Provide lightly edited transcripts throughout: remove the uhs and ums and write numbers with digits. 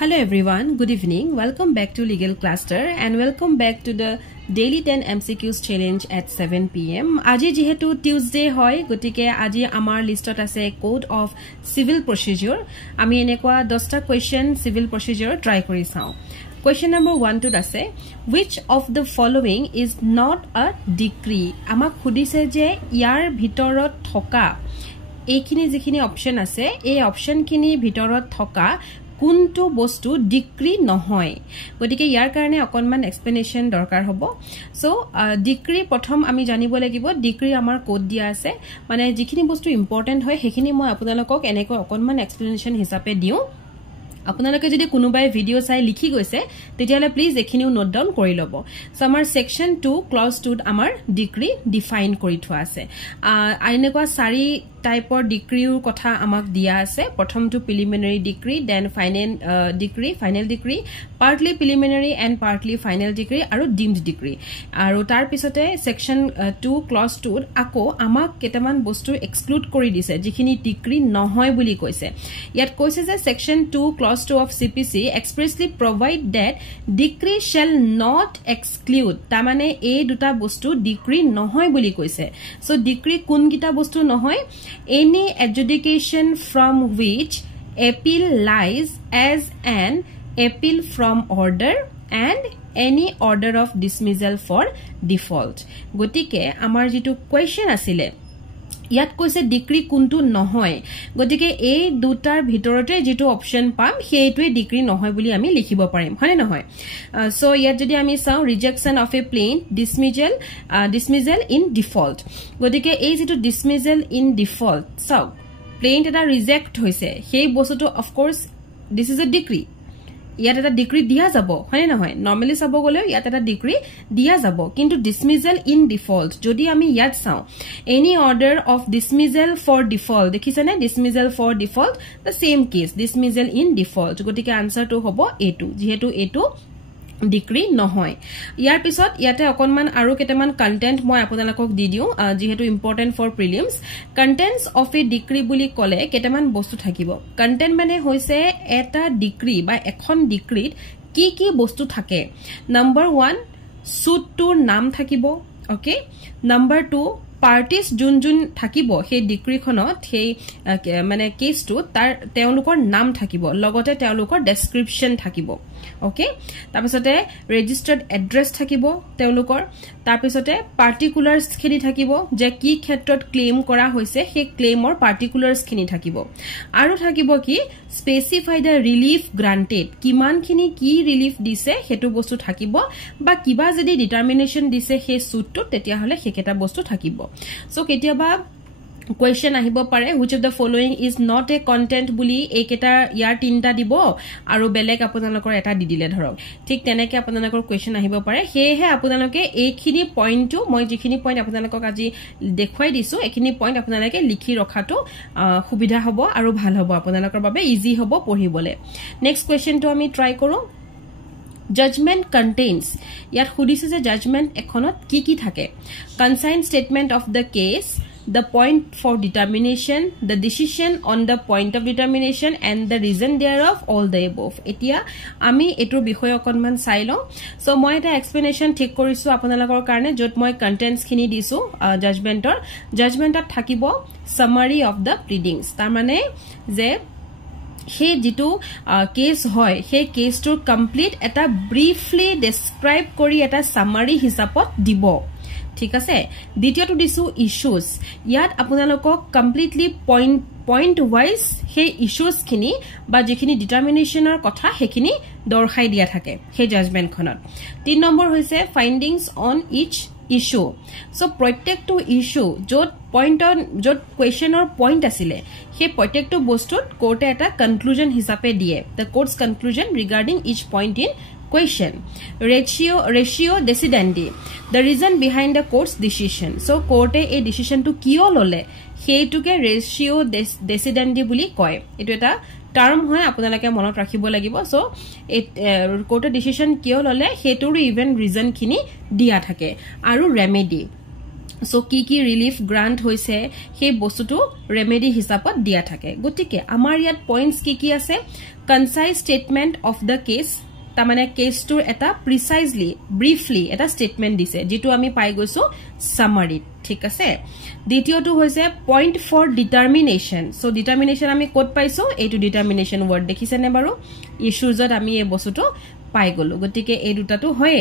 Hello everyone, good evening. Welcome back to Legal Cluster and welcome back to the Daily 10 MCQs challenge at 7 p.m. Aji jehetu Tuesday hoy gotike aji amar listot ase Code of Civil Procedure. Ami enekwa 10 ta question civil procedure try kori sao. Question number 1 to ase which of the following is not a decree? Amak khudise je yar bhitorot thoka ekhini jekhini option ase ei option kini bhitorot thoka কোনটো বস্তু decree নহয় গতিকে ইয়াৰ কাৰণে অকনমান explanation দৰকাৰ হ'ব so decree প্ৰথম আমি জানিব লাগিব ডিক্ৰি আমাৰ কোড দিয়া আছে মানে যিখিনি বস্তু ইম্পৰ্টেন্ট হয় হেখিনি মই আপোনালোকক এনেকৈ অকনমান এক্সপ্লেনেশন হিচাপে দিও আপোনালোকে যদি কোনোবাই ভিডিও চাই লিখি গৈছে তেতিয়ালে প্লিজ এখিনিও নোট ডাউন কৰি লব সো আমাৰ সেকশন 2 ক্লজ 2 আমাৰ ডিক্ৰি ডিফাইন কৰি থোৱা আছে আইনেকুৱা চাৰি টাইপৰ ডিক্ৰিৰ কথা আমাক দিয়া আছে প্ৰথমটো preliminary decree then final decree partly preliminary and partly final decree আৰু ডিমড ডিক্ৰি আৰু তাৰ পিছতে সেকশন 2 ক্লজ 2 আকৌ আমাক কেটামান বস্তু এক্সক্লুড কৰি দিছে যিখিনি ডিক্ৰি নহয় বুলি কৈছে ইয়াত কৈছে যে section 2 clause 2 of CPC expressly provide that decree shall not exclude tamane ei duta bostu decree nohoy boli koise so decree kun gita bostu nohoy any adjudication from which appeal lies as an appeal from order and any order of dismissal for default gotike amar jitu question asile ইয়াত কৈছে decree কোনটো নহয় গতিকে এই দুটাৰ ভিতৰতে যেটো option পাম সেইটোৱে ডিক্ৰি নহয় বুলি আমি লিখিব পাৰিম হয়নে নহয় সো ইয়াত যদি আমি চাও ৰিজেকশন অফ এ প্লেইন্ট ডিসমিসেল ইন ডিফল্ট গতিকে এই যেটো ডিসমিসেল ইন ডিফল্ট চাও প্লেইন্ট এটা ৰিজেক্ট হৈছে সেই বস্তুটো of course this is a decree ইয়াত এটা ডিক্ৰি দিয়া যাব হয় নহয় নৰমালি সব গলে ইয়াত এটা ডিক্ৰি দিয়া যাব কিন্তু ডিসমিসেল ইন ডিফল্ট যদি আমি ইয়াত চাও any order of dismissal for default দেখিছেনে dismissal for default the same case dismissal in default গতিকে আনসার তো হবো এটু যেহেতু এটু ডিক্ৰি নহয় ইয়াৰ পিছত ইয়াতে অকনমান আৰু কেটামান কন্টেন্ট মই আপোনালোকক দি দিও যেহেতু important for prelims contents of a decree বুলি কলে কেটামান বস্তু থাকিব কন্টেন্ট মানে হৈছে এটা ডিক্ৰি বা এখন ডিক্ৰিত কি কি বস্তু থাকে নম্বৰ 1 সুটটোৰ নাম থাকিব ওকে নম্বৰ 2 পাৰ্টিস জুন থাকিব হে ডিক্ৰিখনত হে মানে কেছটো তাৰ তেওঁলোকৰ নাম থাকিব লগতে তেওঁলোকৰ ডেসক্ৰিপচন থাকিব ওকে তাৰপিছতে ৰেজিস্টাৰ্ড এড্ৰেছ থাকিব তেওঁলোকৰ তাৰপিছতে পাৰ্টিকুলাৰস খিনি থাকিব যে কি ক্ষেত্ৰত ক্লেম কৰা হৈছে হে ক্লেমৰ পাৰ্টিকুলাৰস খিনি থাকিব আৰু থাকিব কি স্পেসিফাই দা ৰিলিফ গ্ৰান্টেড কিমানখিনি কি ৰিলিফ দিছে হেতু বস্তু থাকিব বা কিবা যদি ডিটাৰমিনেশন দিছে হে সুটটো তেতিয়া হলে হেকেটা বস্তু থাকিব সো কেতিয়াবা question ahibo pare which of the following is not a content buli eketa yar tinta dibo aru belek apunalokor eta didile dhorok thik teneke apunalokor question ahibo pare he apunaloke ekhini point to moi jikhini point apunalokok aji dekhwai disu ekhini point apunaloke likhi rakhato subidha hobo aru bhal hobo apunalokor babe easy hobo pohibole next question to ami try koru judgment contains yar khudise je judgment ekhonot ki thake consigned statement of the case the point for determination the decision on the point of determination and the reason thereof all the above etia ami etur bishoy okonman sailo so moi eta explanation thik korisu apunalakor karone jot moi contents khini disu judgmentot thakibo summary of the pleadings tar mane je he jitu case hoy he case to complete eta briefly describe kori eta summary hisapot dibo ঠিক আছে দ্বিতীয়টো দিছো issues ইয়াত আপোনালোকক completely point wise হে issues খিনি বা যেখিনি ডিটাৰমিনেশনৰ কথা হেখিনি দৰখাই দিয়া থাকে হে জাজমেন্ট খনত 3 নম্বৰ হৈছে findings on each issue so প্ৰত্যেকটো ইস্যু যত কোৱেশ্চনৰ পইণ্ট আছিল হে প্ৰত্যেকটো বস্তুত কোৰ্টে এটা কনক্লুজন হিচাপে দিয়ে the court's conclusion regarding each point in question ratio decidendi the reason behind the court's decision so court a decision to kiyo lole heituke ratio decidendi buli koy etu eta term hoy apunalake monot rakhibo lagibo so court decision kiyo lole hetur even reason khini dia thake aru remedy so কি relief grant হৈছে সেই বস্তুটো remedy হিচাপত দিয়া থাকে গতিকে আমাৰ ইয়াত পইণ্টস কি আছে concise statement of the case তামানে কেসটোৰ এটা প্ৰিসাইজলি ব্ৰিফলি এটা স্টেটমেন্ট দিছে যেটো আমি পাই গৈছো সামাৰি ঠিক আছে দ্বিতীয়টো হৈছে পইণ্ট ফৰ ডিটাৰমিনেশন সো ডিটাৰমিনেশন আমি কোড পাইছো এইটো ডিটাৰমিনেশন ওয়াৰ্ড দেখিছেনে বাৰু ইস্যুজত আমি এই বস্তুটো পাই গলো গতিকে এই দুটাটো হয়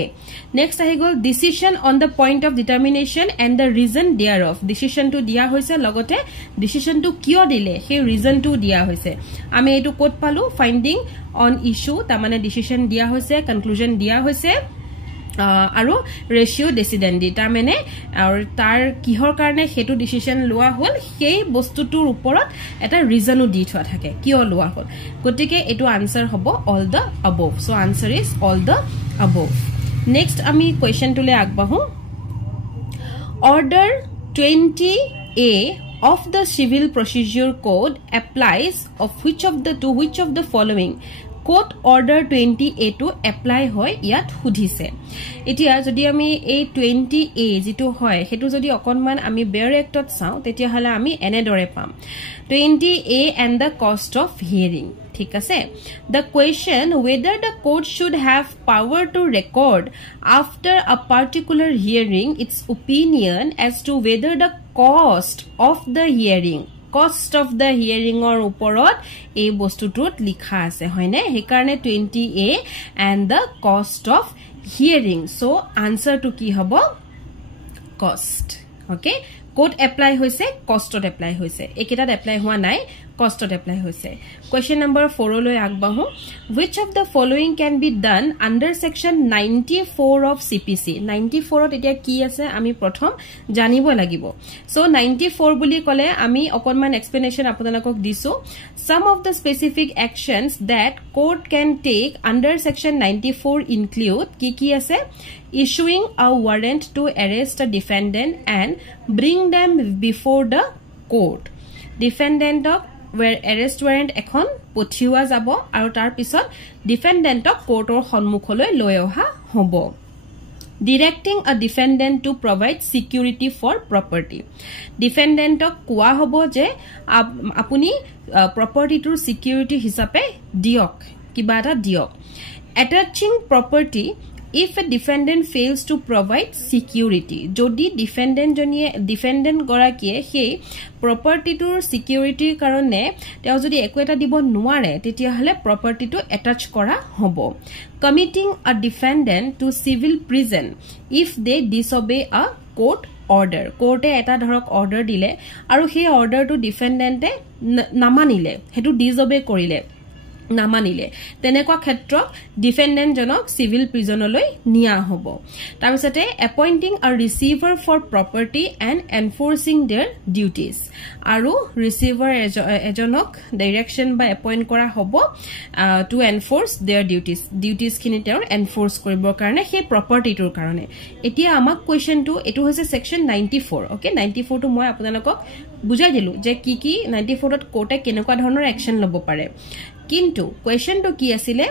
নেক্সট আহি গল decision on the point of determination and the reason thereof ডিসিশনটো দিয়া হৈছে লগতে ডিসিশনটো কিয় দিলে সেই ৰিজনটো দিয়া হৈছে আমি এইটো কোড পালো ফাইন্ডিং অন ইস্যু তামানে ডিসিশন দিয়া হৈছে কনক্লুজন দিয়া হৈছে আৰু ৰেশিও ডেসিডেন্ডি তাৰ মানে আৰু তাৰ কিহৰ কাৰণে হেতু ডিসিশন লোৱা হল সেই বস্তুটোৰ ওপৰত এটা ৰিজনো দি থোৱা থাকে কিয় লোৱা হল গতিকে এটো আনসাৰ হ'ব all the above so answer is all the above next আমি কোৱেশ্চন টুলে আগবাঢ়ো order 20A of the civil procedure code applies of which of the following code order 20A to apply হয় ইয়াত সুধিছে এতিয়া যদি আমি এই 20A যেটো হয় হেতু যদি অকনমান আমি বেয়াৰ এক্টত চাও তেতিয়া হলে আমি এনে দৰে পাম 20A and the cost of hearing ঠিক আছে the question whether the court should have power to record after a particular hearing its opinion as to whether the cost of the hearing cost of the hearing or oporot ei bostutut likha ase hoine he karone 20A and the cost of hearing so answer to ki hobo cost okay code apply hoise cost ot apply hoise eketat apply hua nai cost ot apply hoise question number 4 loi agbahu which of the following can be done under section 94 of CPC 94 ot etia ki ase ami prothom janibo lagibo so 94 buli kole ami okonman explanation apunalakok disu some of the specific actions that court can take under section 94 include ki ase issuing a warrant to arrest a defendant and bring them before the court defendant of where arrest warrant এখন পঠিওৱা যাব আৰু তাৰ পিছত ডিফেন্ডেন্টক কোৰ্টৰ সন্মুখলৈ লৈ অহা হ'ব directing a defendant to provide security for property defendantক কোৱা হ'ব যে আপুনি property টোৰ security হিচাপে দিয়ক কিবা এটা দিয়ক attaching property if a defendant fails to provide security jodi defendant gorakie he property to security karone teo jodi ekweta dibo nuare tetia hale property to attach kora hobo committing a defendant to civil prison if they disobey a court order court e eta dhorok order dile aru he order to defendant e namanile hetu disobey korile নামানিলে তেনেকুৱা ক্ষেত্ৰ defendant জনক civil প্ৰিজনলৈ নিয়া হ'ব তাৰপিছতে appointing a receiver for property and enforcing their duties আৰু receiver এজনক direction বা এপইন্ট কৰা হ'ব টু এনফোৰ্স देयर ডিউটিজ খিনি তেওঁৰ এনফোৰ্স কৰিবৰ কাৰণে সেই প্ৰপাৰ্টিটোৰ কাৰণে এতিয়া আমাক কোৱেশ্চনটো এটো হৈছে সেকশন 94 ওকে 94 টো মই আপোনালোকক বুজাই দিলো যে কি 94 ত কোৰ্টে কেনেকুৱা ধৰণৰ একচন ল'ব পাৰে কিন্তু question to ki asile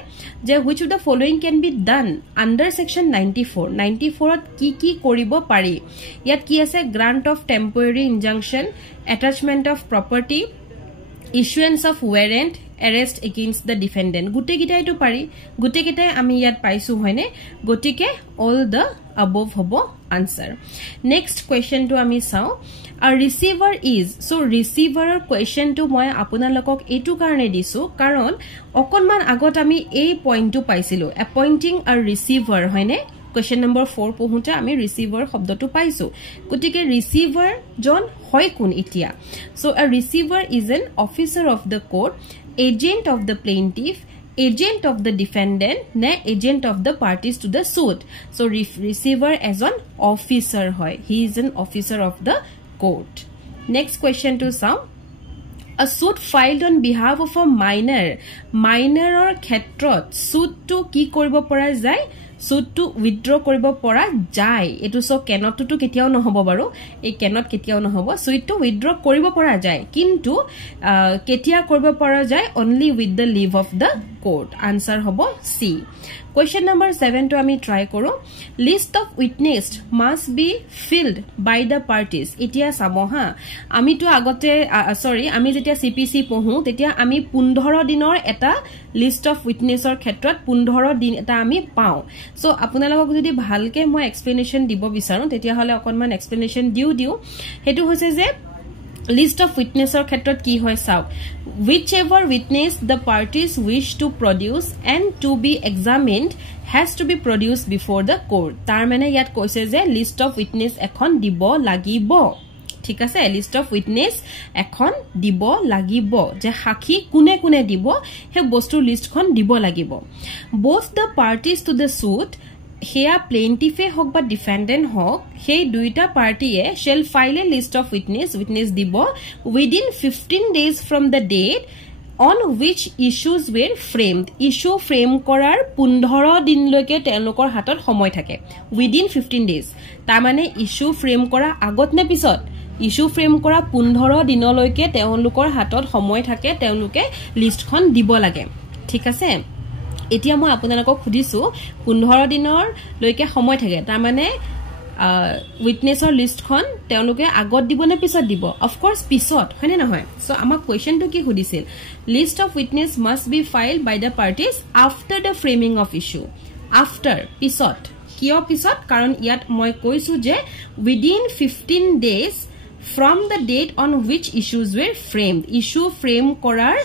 je which of the following can be done under section 94 ot ki koribo pari yat ki ase grant of temporary injunction attachment of property issuance of warrant arrest against the defendant gute gitai to pari gute gitai ami yat paisu hoine gotike all the above hobo answer next question to ami sao a receiver is so receiver question to moi apunalokok etu karone disu karon okonman agot ami ei point to paisilu appointing a receiver hoine question number 4 pohunta ami receiver shobdo to paisu gotike receiver jon hoy kun itia so a receiver is an officer of the court agent of the plaintiff agent of the defendant na agent of the parties to the suit so receiver as an officer hoy he is an officer of the court next question to some a suit filed on behalf of a minor or khetrot suit to ki koribo pora jay সুটটো withdraw কৰিব পৰা যায় এটো so ক্যানটটো কেতিয়াও নহব বাৰু এই cannot কেতিয়াও নহব সুটটো উইথড্ৰ কৰিব পৰা যায় কিন্তু কেতিয়া কৰিব পৰা যায় only with the leave of the court answer hobo C question number 7 to ami try koru list of witnessed must be filled by the parties etia sabo ha ami to agote sorry ami jetia CPC pohu tetia ami 15 dinor eta list of witnessor khetrot 15 din eta ami pau so apunalok jodi bhalke moi explanation dibo bisaru tetia hole okonman explanation diu hetu hoise je list of witnesser khetrot ki hoy saw whichever witness the parties wish to produce and to be examined has to be produced before the court tar mane yat koise je list of witness ekhon dibo lagibo ঠিক আছে list of witness এখন দিব লাগিব যে সাক্ষী কোনে কোনে দিব হে বস্তুৰ লিষ্টখন দিব লাগিব both the parties to the suit হেয়া প্লেইন্টিফে হক বা ডিফেন্ডেন্ট হক সেই দুইটা পার্টিয়ে shall file a list of witness দিব within 15 days from the date on which issues were framed issue frame কৰাৰ 15 দিনলৈকে তেওঁলোকৰ হাতত সময় থাকে within 15 days তাৰ মানে issue frame কৰা আগত নে পিছত issue frame কৰা 15 দিনলৈকে তেওঁলোকৰ হাতত সময় থাকে তেওঁলোকে লিষ্টখন দিব লাগে ঠিক আছে এতিয়া মই আপোনালোকক খুদিছো 15 দিনৰ লৈকে সময় থাকে তাৰ মানে উইটনেছৰ লিষ্টখন তেওঁলোকে আগত দিব নে পিছত দিব অফ কোৰ্স পিছত হয়নে নহয় সো আমাক কোৱেশ্চনটো কি খুদিছিল list of witness must be filed by the parties after the framing of issue after পিছত কিয় পিছত কাৰণ ইয়াত মই কৈছো যে within 15 days from the date on which issues were framed issue frame কৰাৰ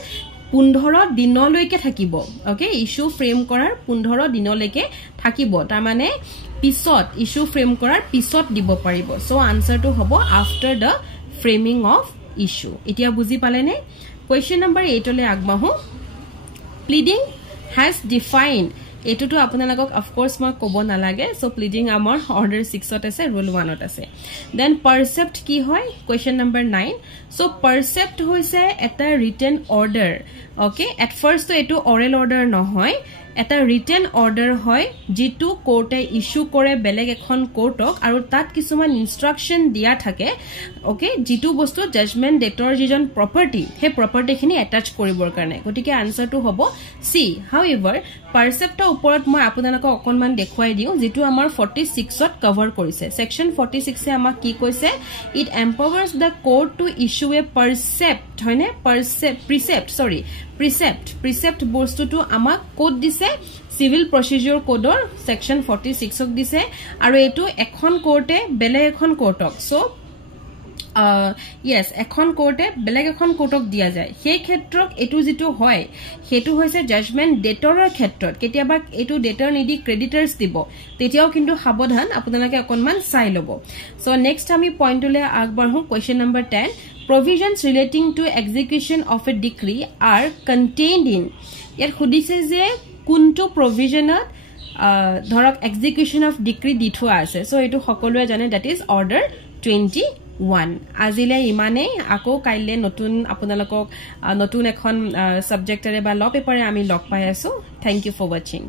15 দিনলৈকে থাকিব ওকে ইস্যু ফ্ৰেম কৰাৰ 15 দিনলৈকে থাকিব তাৰ মানে পিছত ইস্যু ফ্ৰেম কৰাৰ পিছত দিব পাৰিব সো আনসাৰটো হ'ব after the framing of issue এতিয়া বুজি পালেনে কোৱেশ্চন নম্বৰ 8 লৈ আগবাহো প্লিডিং has defined এটো তো আপোনালোকক অফ কোৰ্স মই কব না লাগে সো প্লিডিং আমাৰ অৰ্ডাৰ 6 ত আছে ৰুল 1 ত আছে দেন পাৰসেপ্ট কি হয় কোৱেশ্চন নম্বৰ 9 সো পাৰসেপ্ট হৈছে এটা written order okay at first তো এটো অৰেল অৰ্ডাৰ নহয় এটা ৰিটেন অৰ্ডাৰ হয় যেটো কোৰ্টে ইস্যু কৰে বেলেগ এখন কোৰ্টক আৰু তাত কিছুমান ইনস্ট্ৰাকচন দিয়া থাকে ওকে যেটো বস্তু জাজমেন্ট ডেটৰ যিজন প্ৰপাৰ্টি হে প্ৰপাৰ্টিখিনি এটাচ কৰিবৰ কাৰণে গতিকে আনসাৰটো হ'ব সি হাউএভাৰ পাৰসেপ্টৰ ওপৰত মই আপোনালোকক অকনমান দেখুৱাই দিও যেটো আমাৰ 46 ত কভাৰ কৰিছে সেকশন 46 এ আমাক কি কৈছে it empowers the court to issue a percept হয়নে প্ৰিসেপ্ট বস্তুটো আমাক কোড দিছে সিভিল প্ৰসিডিউৰ কোডৰ সেকশন 46 ক দিছে আৰু এটো এখন কোৰ্টে বেলেগ এখন কোৰ্টক সো yes এখন কোৰ্টে বেলেগ এখন কোৰ্টক দিয়া যায় সেই ক্ষেত্ৰত এটো যেটো হয় হেতু হৈছে জাজমেন্ট ডেটৰৰ ক্ষেত্ৰত কেতিয়াবা এটো ডেটৰ নিদি ক্ৰেডিটৰ্স দিব তেতিয়াও কিন্তু সাবধান আপোনালোকে অকনমান চাই লব সো নেক্সট আমি পইণ্টলে আগবাঢ়ো question number 10 provisions relating to execution of a decree are contained in ইয়াত খুদিছে যে কোনটো প্ৰভিজনত ধৰক এক্সিকিউশন অফ ডিক্ৰী দি থোৱা আছে সো এটো সকলোৱে জানে দ্যাট ইজ অৰ্ডাৰ 21 আজিলে ইমানে আকৌ কাইলে নতুন আপোনালোকক নতুন এখন সাবজেক্টৰে বা ল পেপাৰে আমি লগ পাই আছো থ্যাংক ইউ ফৰ ওয়াচিং